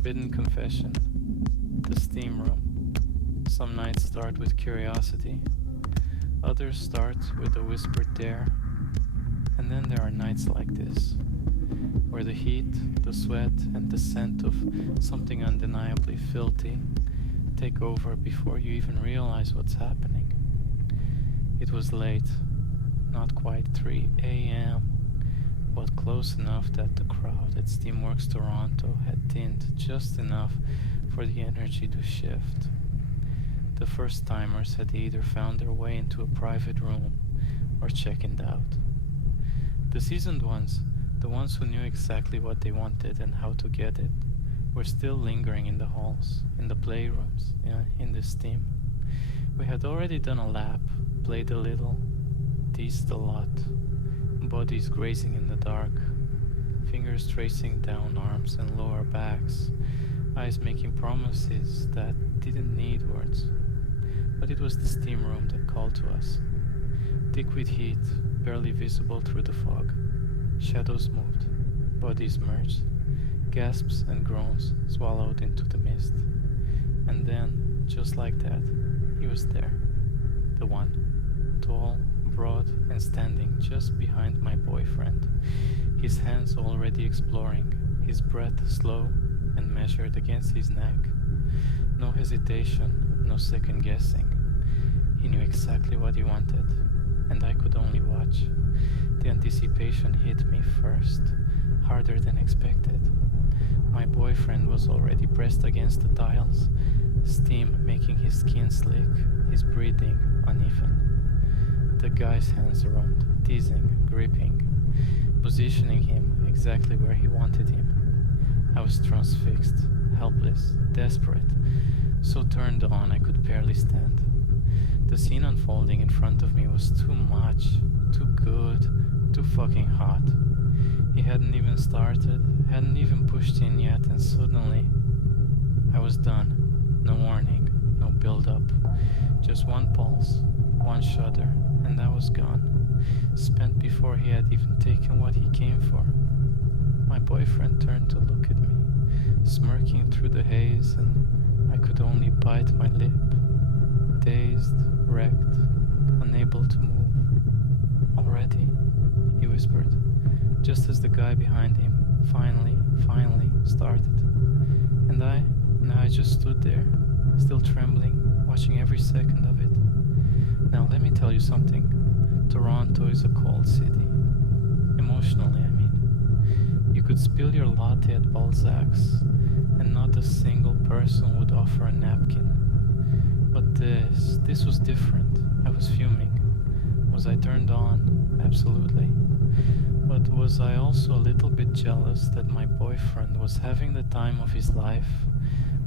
forbidden confession, the steam room. Some nights start with curiosity, others start with a whispered dare, and then there are nights like this, where the heat, the sweat, and the scent of something undeniably filthy take over before you even realize what's happening. It was late, not quite 3 a.m., but close enough that the crowd at Steamworks Toronto had thinned just enough for the energy to shift. The first-timers had either found their way into a private room or checking out. The seasoned ones, the ones who knew exactly what they wanted and how to get it, were still lingering in the halls, in the playrooms, in the steam. We had already done a lap, played a little, teased a lot, bodies grazing in the dark, fingers tracing down arms and lower backs, eyes making promises that didn't need words. But it was the steam room that called to us. Thick with heat, barely visible through the fog. Shadows moved, bodies merged, gasps and groans swallowed into the mist. And then, just like that, he was there. The one. Tall, broad, and standing just behind my boyfriend. His hands already exploring, his breath slow and measured against his neck. No hesitation, no second guessing. He knew exactly what he wanted, and I could only watch. The anticipation hit me first, harder than expected. My boyfriend was already pressed against the tiles, steam making his skin slick, his breathing uneven. The guy's hands around, teasing, gripping, positioning him exactly where he wanted him. I was transfixed, helpless, desperate, so turned on I could barely stand. The scene unfolding in front of me was too much, too good, too fucking hot. He hadn't even started, hadn't even pushed in yet, and suddenly I was done. No warning, no build-up, just one pulse, one shudder, and I was gone, spent before he had even taken what he came for. My boyfriend turned to look at me, smirking through the haze, and I could only bite my lip, dazed, wrecked, unable to move. Already, he whispered, just as the guy behind him finally started. And I just stood there, still trembling, watching every second of it. Now let me tell you something. Toronto is a cold city. Emotionally, I mean. You could spill your latte at Balzac's, and not a single person would offer a napkin. But this was different. I was fuming. Was I turned on? Absolutely. But was I also a little bit jealous that my boyfriend was having the time of his life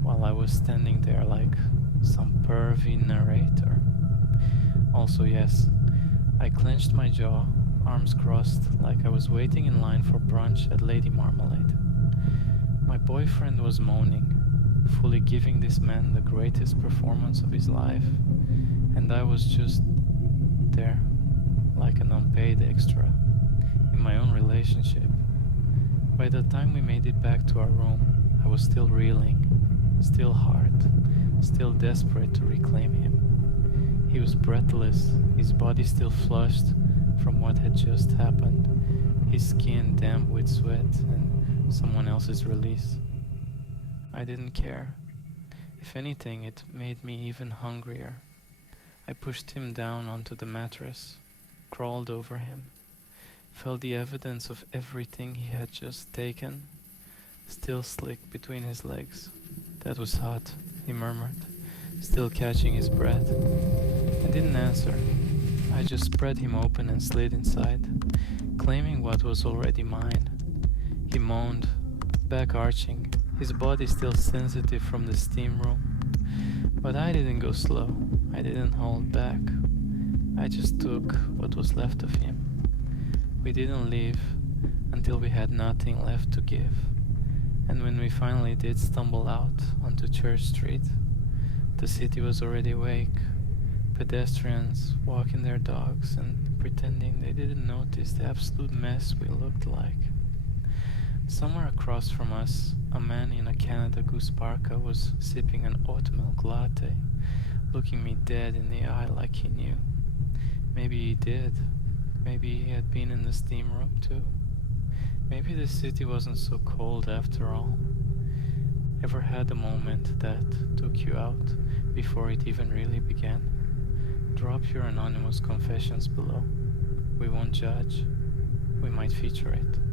while I was standing there like some pervy narrator? Also, yes, I clenched my jaw, arms crossed, like I was waiting in line for brunch at Lady Marmalade. My boyfriend was moaning, fully giving this man the greatest performance of his life, and I was just there, like an unpaid extra, in my own relationship. By the time we made it back to our room, I was still reeling, still hard, still desperate to reclaim him. He was breathless, his body still flushed from what had just happened, his skin damp with sweat and someone else's release. I didn't care. If anything, it made me even hungrier. I pushed him down onto the mattress, crawled over him, felt the evidence of everything he had just taken, still slick between his legs. That was hot, he murmured, still catching his breath. I didn't answer. I just spread him open and slid inside, claiming what was already mine. He moaned, back arching, his body still sensitive from the steam room. But I didn't go slow. I didn't hold back. I just took what was left of him. We didn't leave until we had nothing left to give. And when we finally did stumble out onto Church Street, the city was already awake. Pedestrians walking their dogs and pretending they didn't notice the absolute mess we looked like. Somewhere across from us, a man in a Canada Goose parka was sipping an oat milk latte, looking me dead in the eye like he knew. Maybe he did. Maybe he had been in the steam room too. Maybe the city wasn't so cold after all. Ever had a moment that took you out before it even really began? Drop your anonymous confessions below. We won't judge. We might feature it.